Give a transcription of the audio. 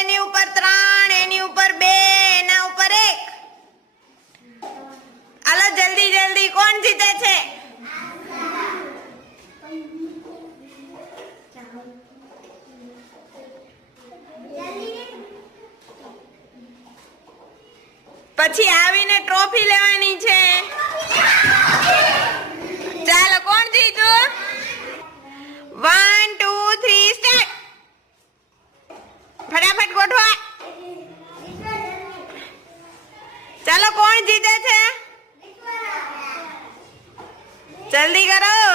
એની ઉપર 3, એની ઉપર 2, એના ઉપર 1. હાલો જલ્દી જલ્દી, કોણ જીતે છે? પછી આવીને ટ્રોફી લેવાની છે. ચાલો, કોણ જીત્યું? 1 2 3 સ્ટાર્ટ. ફટાફટ ગોઠવા. ચાલો, કોણ જીતે છે? જલ્દી કરો.